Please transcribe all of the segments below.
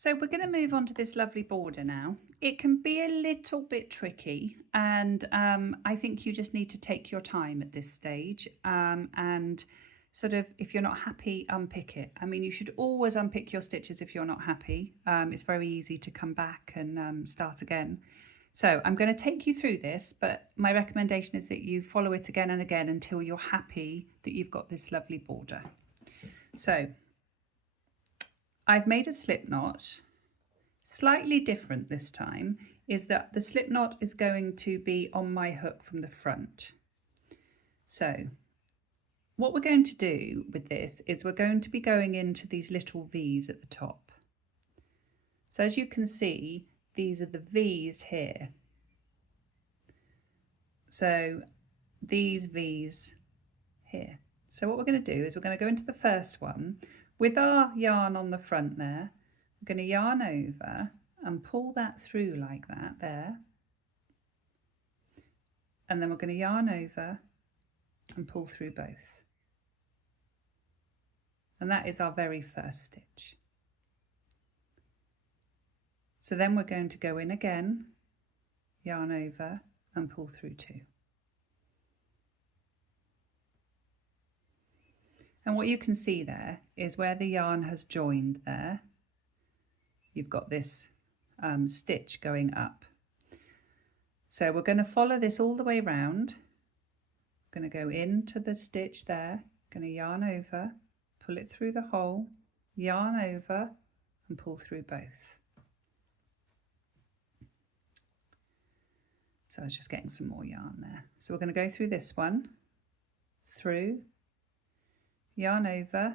So we're going to move on to this lovely border now. It can be a little bit tricky, and I think you just need to take your time at this stage and sort of, if you're not happy, unpick it. I mean, you should always unpick your stitches if you're not happy. It's very easy to come back and start again. So I'm going to take you through this, but my recommendation is that you follow it again and again until you're happy that you've got this lovely border. So I've made a slip knot. Slightly different this time is that the slip knot is going to be on my hook from the front. So what we're going to do with this is we're going to be going into these little V's at the top. So as you can see, these are the V's here. So these V's here. So what we're going to do is we're going to go into the first one with our yarn on the front there. I'm going to yarn over and pull that through like that there. And then we're going to yarn over and pull through both. And that is our very first stitch. So then we're going to go in again, yarn over and pull through two. And what you can see there is where the yarn has joined there. You've got this stitch going up. So we're going to follow this all the way round. I'm going to go into the stitch there, going to yarn over, pull it through the hole, yarn over and pull through both. So I was just getting some more yarn there. So we're going to go through this one, through, yarn over,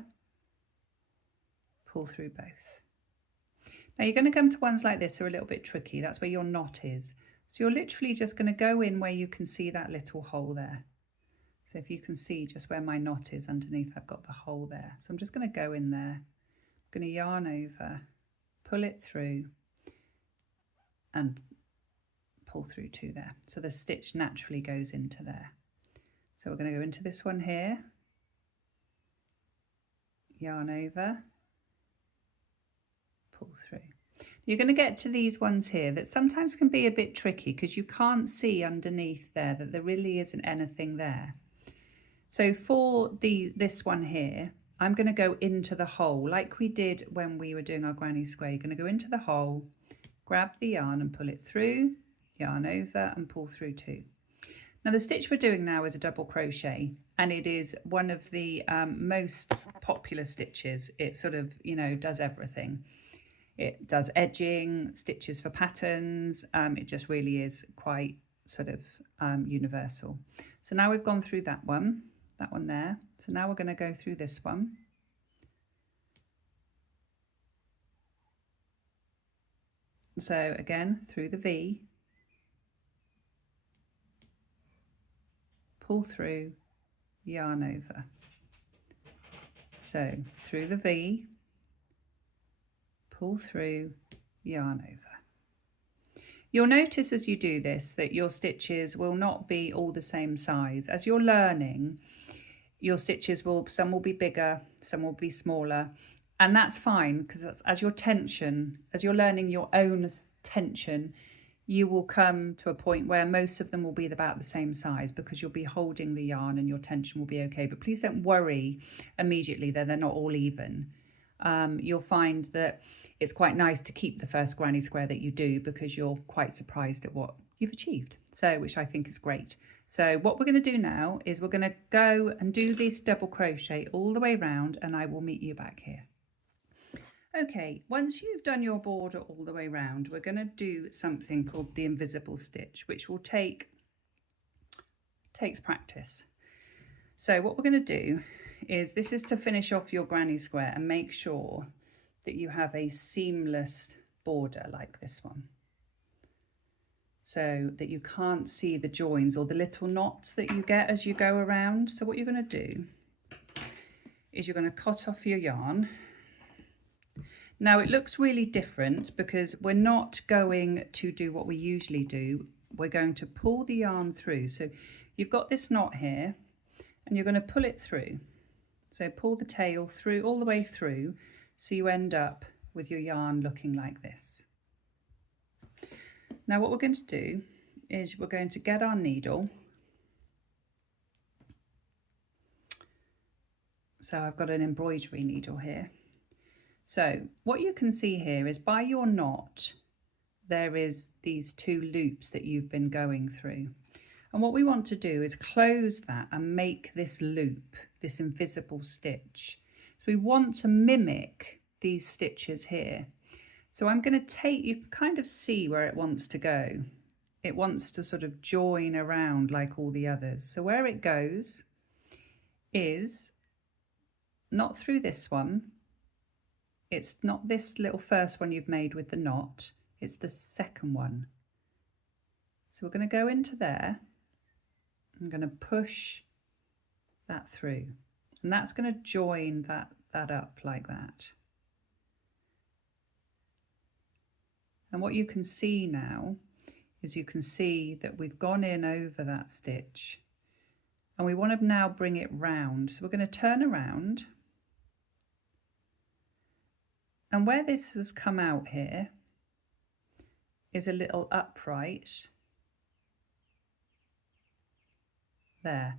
pull through both. Now you're going to come to ones like this that are a little bit tricky. That's where your knot is. So you're literally just going to go in where you can see that little hole there. So if you can see just where my knot is underneath, I've got the hole there. So I'm just going to go in there. I'm going to yarn over, pull it through and pull through two there. So the stitch naturally goes into there. So we're going to go into this one here, yarn over, pull through. You're going to get to these ones here that sometimes can be a bit tricky because you can't see underneath there that there really isn't anything there. So for this one here, I'm going to go into the hole like we did when we were doing our granny square. You're going to go into the hole, grab the yarn and pull it through, yarn over and pull through two. Now the stitch we're doing now is a double crochet, and it is one of the most popular stitches. It sort of, does everything. It does edging, stitches for patterns. It just really is quite sort of universal. So now we've gone through that one there. So now we're going to go through this one. So again, through the V, pull through, yarn over. So through the V, pull through, yarn over. You'll notice as you do this that your stitches will not be all the same size. As you're learning, your stitches some will be bigger, some will be smaller, and that's fine because as you're learning your own tension, you will come to a point where most of them will be about the same size because you'll be holding the yarn and your tension will be okay. But please don't worry immediately that they're not all even. You'll find that it's quite nice to keep the first granny square that you do because you're quite surprised at what you've achieved. So, which I think is great. So what we're going to do now is we're going to go and do this double crochet all the way around, and I will meet you back here. Okay, once you've done your border all the way around, we're going to do something called the invisible stitch, which will takes practice. So what we're going to do is, this is to finish off your granny square and make sure that you have a seamless border like this one, so that you can't see the joins or the little knots that you get as you go around. So what you're going to do is you're going to cut off your yarn. Now it looks really different because we're not going to do what we usually do. We're going to pull the yarn through. So you've got this knot here and you're going to pull it through. So pull the tail through all the way through so you end up with your yarn looking like this. Now what we're going to do is we're going to get our needle. So I've got an embroidery needle here. So what you can see here is by your knot, there is these 2 loops that you've been going through. And what we want to do is close that and make this loop, this invisible stitch. So we want to mimic these stitches here. So I'm going to take, you can kind of see where it wants to go. It wants to sort of join around like all the others. So where it goes is not through this one. It's not this little first one you've made with the knot. It's the second one. So we're going to go into there. I'm going to push that through. And that's going to join that up like that. And what you can see now is you can see that we've gone in over that stitch. And we want to now bring it round. So we're going to turn around. And where this has come out here is a little upright there.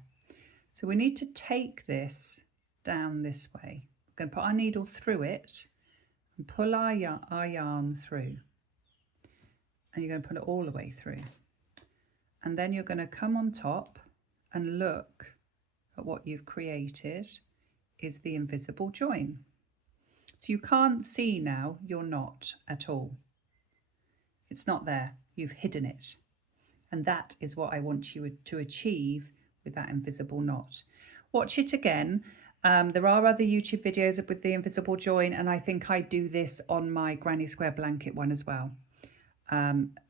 So we need to take this down this way. We're going to put our needle through it and pull our yarn through. And you're going to pull it all the way through. And then you're going to come on top and look at what you've created is the invisible join. So you can't see now your knot at all. It's not there. You've hidden it. And that is what I want you to achieve with that invisible knot. Watch it again. There are other YouTube videos with the invisible join, and I think I do this on my granny square blanket one as well.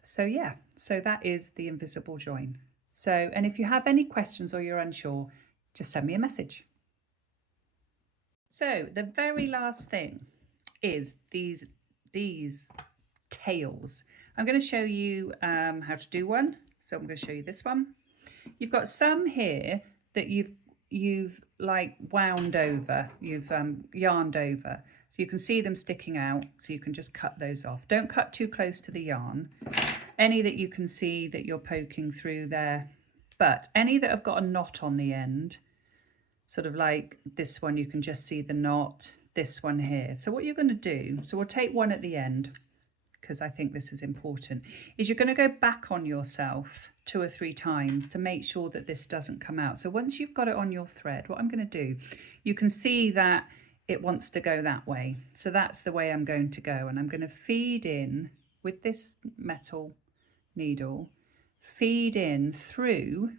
So yeah, so that is the invisible join. So, and if you have any questions or you're unsure, just send me a message. So the very last thing is these tails. I'm going to show you how to do one. So I'm going to show you this one. You've got some here that you've like wound over, you've yarned over. So you can see them sticking out, so you can just cut those off. Don't cut too close to the yarn. Any that you can see that you're poking through there, but any that have got a knot on the end, sort of like this one, you can just see the knot, this one here. So what you're going to do, so we'll take one at the end, because I think this is important, is you're going to go back on yourself 2 or 3 times to make sure that this doesn't come out. So once you've got it on your thread, what I'm going to do, you can see that it wants to go that way. So that's the way I'm going to go. And I'm going to feed in with this metal needle, feed in through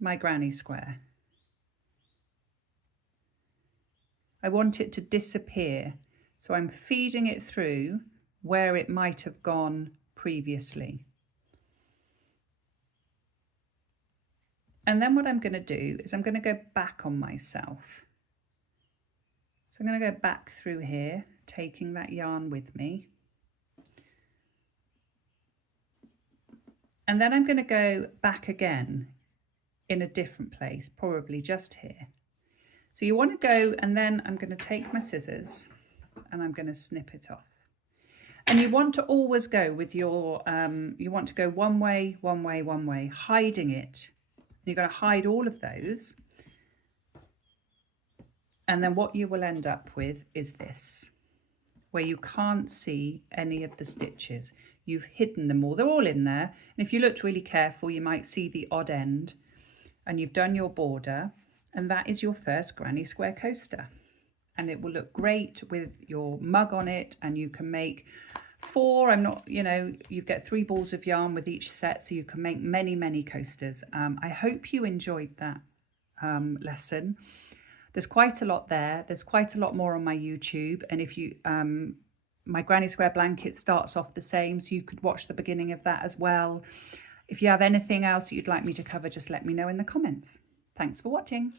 my granny square. I want it to disappear. So I'm feeding it through where it might have gone previously. And then what I'm going to do is I'm going to go back on myself. So I'm going to go back through here, taking that yarn with me. And then I'm going to go back again in a different place, probably just here. So you want to go, and then I'm going to take my scissors and I'm going to snip it off. And you want to always go with your, you want to go one way, one way, one way, hiding it. You're going to hide all of those. And then what you will end up with is this, where you can't see any of the stitches. You've hidden them all. They're all in there. And if you looked really careful, you might see the odd end. And you've done your border. And that is your first granny square coaster. And it will look great with your mug on it. And you can make 4, you get 3 balls of yarn with each set. So you can make many, many coasters. I hope you enjoyed that lesson. There's quite a lot there. There's quite a lot more on my YouTube. And if you, my granny square blanket starts off the same, so you could watch the beginning of that as well. If you have anything else you'd like me to cover, just let me know in the comments. Thanks for watching.